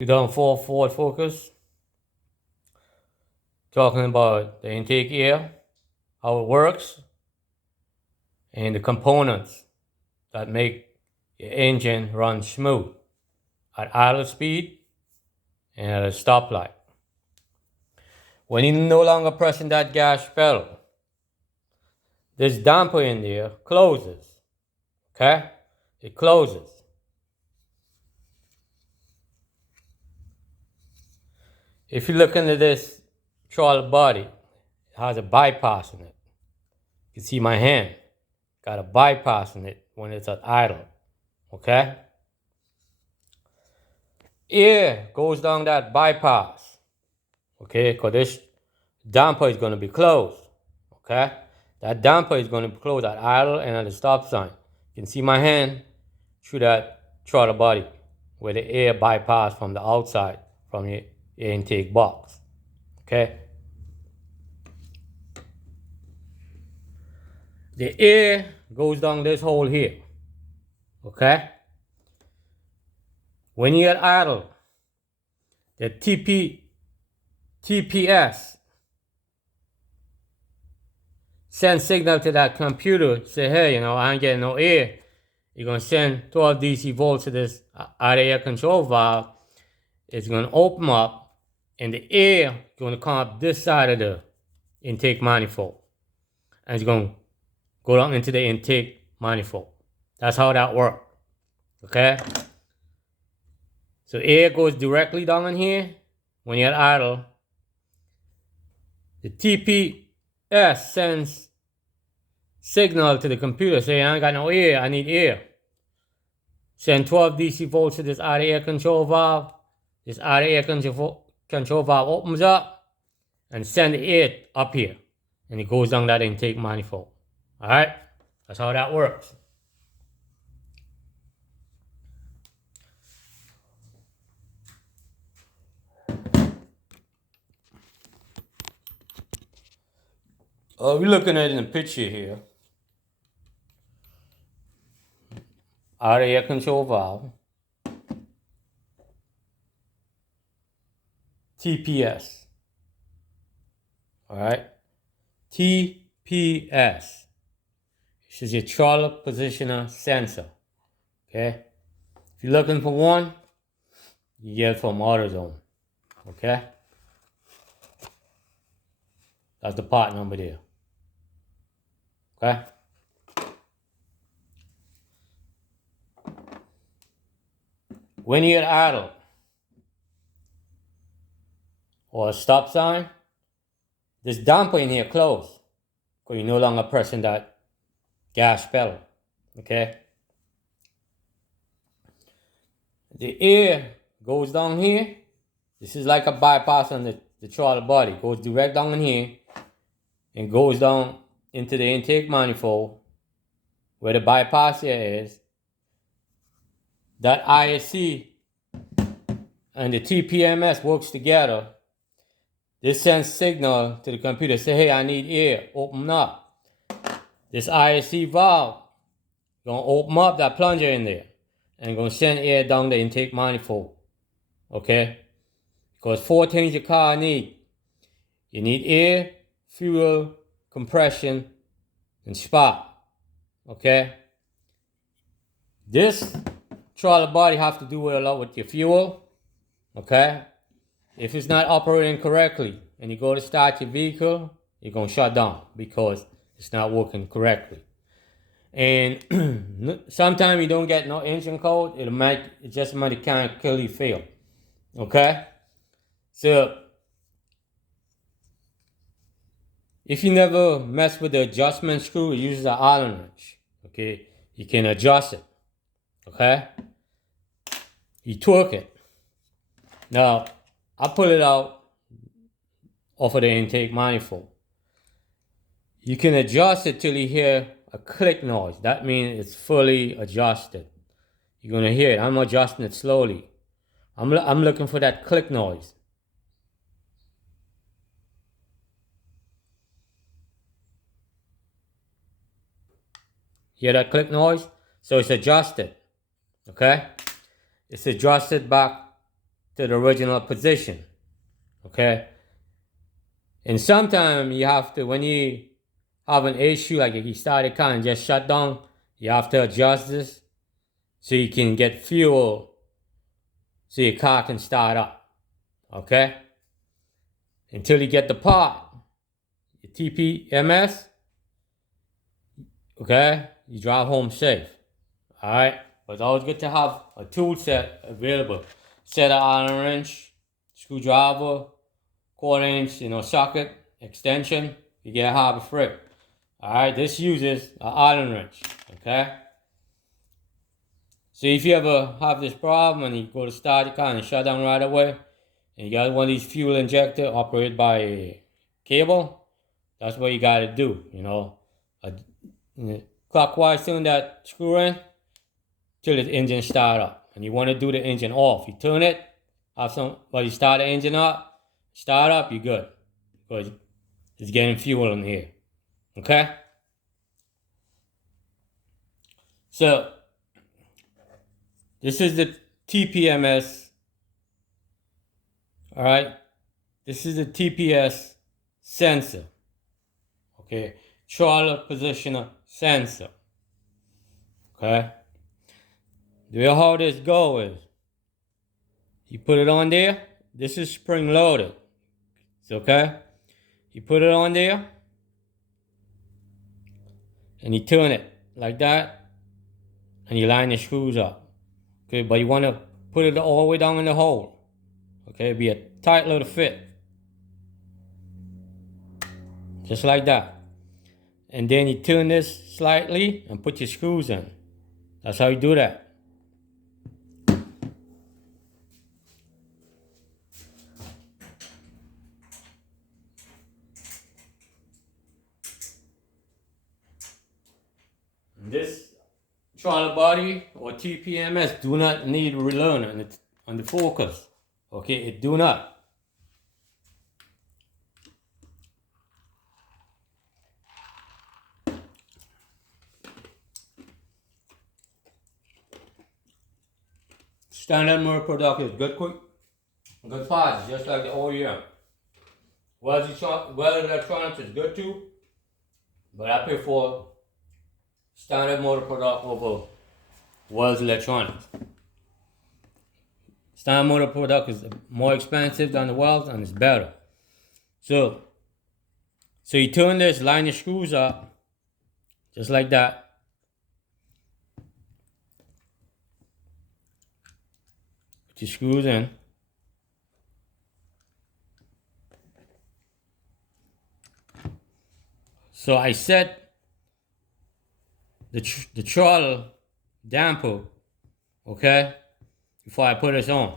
2004 Ford Focus, talking about the intake air, how it works, and the components that make your engine run smooth at idle speed and at a stoplight. When you're no longer pressing that gas pedal, this damper in there closes, okay? It closes. If you look into this throttle body, it has a bypass in it. You can see my hand, got a bypass in it when it's at idle, okay? Air goes down that bypass, okay? Because this damper is going to be closed, okay? That damper is going to be closed at idle and at the stop sign. You can see my hand through that throttle body where the air bypass from the outside from your air intake box, okay? The air goes down this hole here, okay? When you're at idle, the TPS send signal to that computer, say, hey, I ain't getting no air. You're going to send 12 DC volts to this out air control valve. It's going to open up, and the air is going to come up this side of the intake manifold. And it's going to go down into the intake manifold. That's how that works. Okay? So air goes directly down in here when you're at idle. The TPS sends signal to the computer saying, I ain't got no air, I need air. Send 12 DC volts to this outer air control valve. This outer air control valve opens up and send the air up here. And it goes down that intake manifold. Alright? That's how that works. We're looking at it in the picture here. Outer air control valve. TPS. Alright? TPS. This is your throttle positioner sensor. Okay? If you're looking for one, you get it from AutoZone. Okay? That's the part number there. Okay? When you're at idle or a stop sign, this damper in here closed because you're no longer pressing that gas pedal. Okay? The air goes down here. This is like a bypass on the throttle body. It goes direct down in here and goes down into the intake manifold where the bypass here is. That ISC and the TPMS works together. This sends signal to the computer, say, hey, I need air, open up. This ISC valve gonna open up that plunger in there and gonna send air down the intake manifold. Okay? Because 4 things your car need. You need air, fuel, compression, and spark. Okay? This throttle body have to do a lot with your fuel. Okay? If it's not operating correctly and you go to start your vehicle, you're going to shut down because it's not working correctly. And sometimes you don't get no engine code, it just might mechanically fail. Okay? So, if you never mess with the adjustment screw, it uses an Allen wrench. Okay? You can adjust it. Okay? You torque it. Now, I pull it out off of the intake manifold. You can adjust it till you hear a click noise. That means it's fully adjusted. You're going to hear it. I'm adjusting it slowly. I'm looking for that click noise. Hear that click noise? So it's adjusted. Okay? It's adjusted back to the original position. Okay? And sometimes you have to, when you have an issue, like if you started car and just shut down, you have to adjust this so you can get fuel so your car can start up. Okay? Until you get the part, your TPMS, okay, you drive home safe. Alright? But it's always good to have a tool set available. Set of Allen wrench, screwdriver, 1/4 inch, socket, extension. You get Harbor Freight. Alright, this uses an Allen wrench. Okay? So if you ever have this problem and you go to start your car and shut down right away, and you got one of these fuel injector operated by a cable, that's what you gotta do, clockwise turn that screw in till the engine start up. And you want to do the engine off. You turn it, you start the engine up, start up, you're good. Because it's getting fuel in here. Okay? So, this is the TPMS. Alright? This is the TPS sensor. Okay? Throttle positioner sensor. Okay? The way how this go is, you put it on there. This is spring loaded. It's okay? You put it on there, and you turn it like that, and you line the screws up. Okay, but you want to put it all the way down in the hole. Okay, be a tight little fit. Just like that. And then you turn this slightly and put your screws in. That's how you do that. This throttle body or TPMS do not need relearn on the focus. Okay, it do not. Standard motor product is good quick, good fast, just like the OEM. Well, electronics is good too, but I prefer standard motor product over Wells Electronics. Standard motor product is more expensive than the Wells and it's better. So you turn this, line the screws up, just like that. Put your screws in. So I set the throttle damper, okay, before I put this on.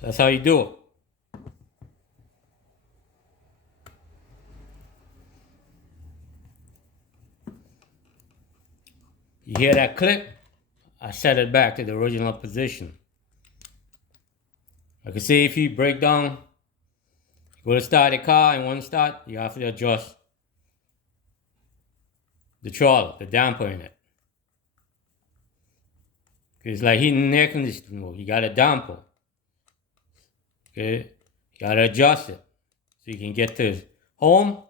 That's how you do it. You hear that click? I set it back to the original position. Like I say, if you break down, go to start the car and one start, you have to adjust the throttle, the damper in it. It's like heating and air conditioning. You got a damper. Okay? You got to adjust it so you can get to home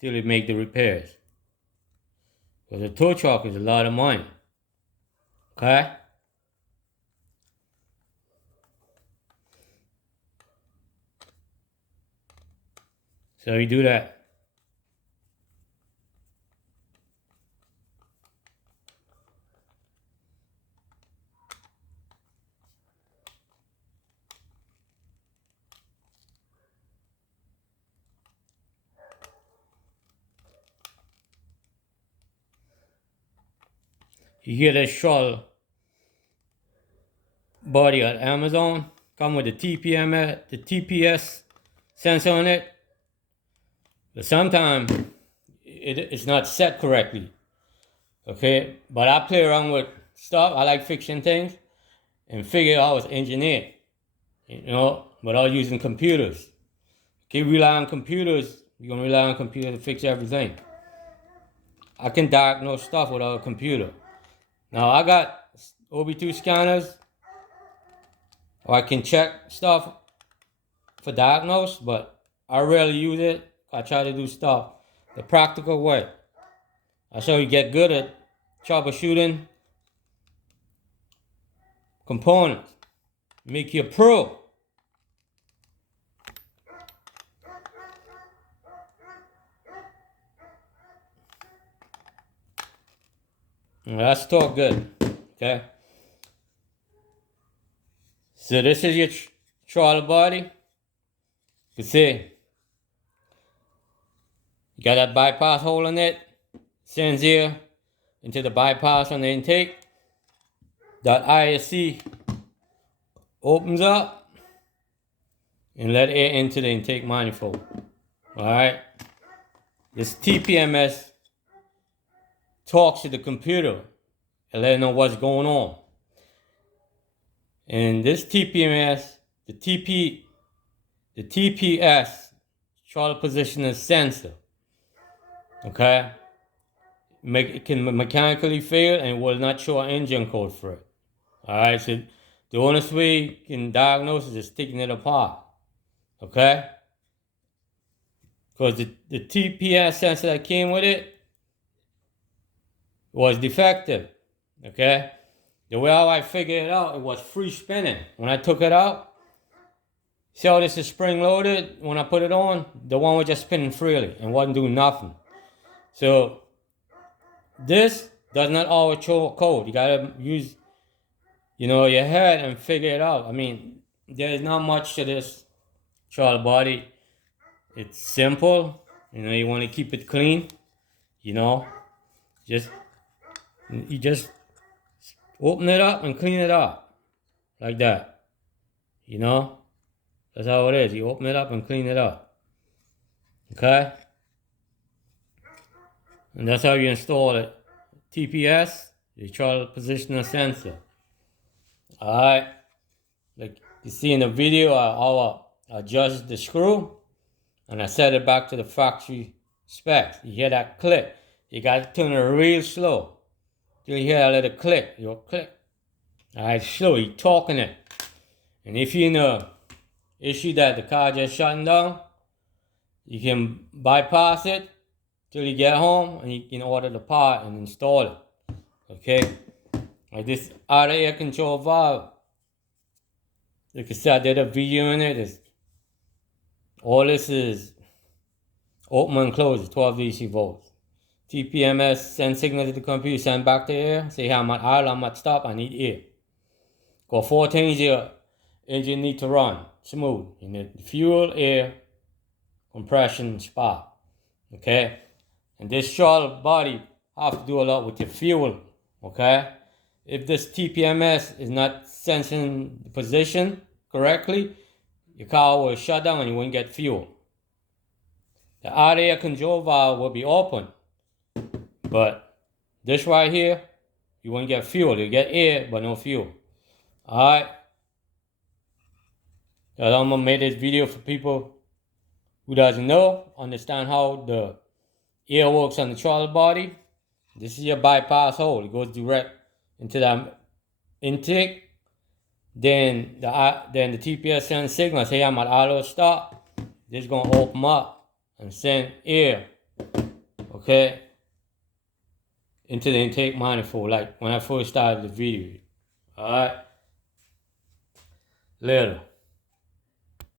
till you make the repairs. Because a tow truck is a lot of money. Okay? So you do that. You get a shuttle body at Amazon, come with the TPS sensor on it. But sometimes it's not set correctly. Okay, but I play around with stuff. I like fixing things and figure out it's engineered. Without using computers. Okay, rely on computers. You're gonna rely on computers to fix everything. I can diagnose stuff without a computer. Now I got OB2 scanners or I can check stuff for diagnose, but I rarely use it. I try to do stuff the practical way. That's how you get good at troubleshooting components. Make you a pro. That's talk good. Okay. So this is your throttle body. You can see you got that bypass hole in it. Sends air into the bypass on the intake. That ISC opens up and let air into the intake manifold. Alright. This TPMS talks to the computer and let it know what's going on. And this TPMS, the TPS, throttle positioner sensor, okay, it can mechanically fail and will not show an engine code for it. Alright, so the honest way you can diagnose is just taking it apart, okay? Because the TPS sensor that came with it was defective, okay? The way how I figured it out, it was free spinning. When I took it out, see how this is spring loaded? When I put it on, the one was just spinning freely and wasn't doing nothing. So this does not always show a code. You gotta use, your head and figure it out. I mean, there's not much to this throttle body. It's simple. You want to keep it clean. You just open it up and clean it up. Like that. That's how it is. You open it up and clean it up. Okay? And that's how you install it. TPS, the throttle positioner sensor. Alright? Like you see in the video, I adjust the screw and I set it back to the factory specs. You hear that click. You got to turn it real slow. Till you hear that little click. You'll click. Alright, slow. You're talking it. And if you're in a issue that the car just shutting down, you can bypass it till you get home and you can order the part and install it. Okay? Like this outer air control valve. Like I said, I did a video in it. All this is open and close, 12 DC volts. TPMS send signal to the computer, send back the air, say I'm at idle, I'm at stop, I need air. Got 4 things your engine need to run smooth. You need fuel, air, compression, spark. Okay? And this throttle body have to do a lot with your fuel. Okay? If this TPMS is not sensing the position correctly, your car will shut down and you won't get fuel. The outer air control valve will be open, but this right here, you won't get fuel. You get air, but no fuel. Alright? I'm gonna make this video for people who doesn't know, understand how the air works on the throttle body. This is your bypass hole. It goes direct into that intake. Then the TPS sends signal. Say I'm at auto stop. This is gonna open up and send air, okay, into the intake manifold. Like when I first started the video. All right, later.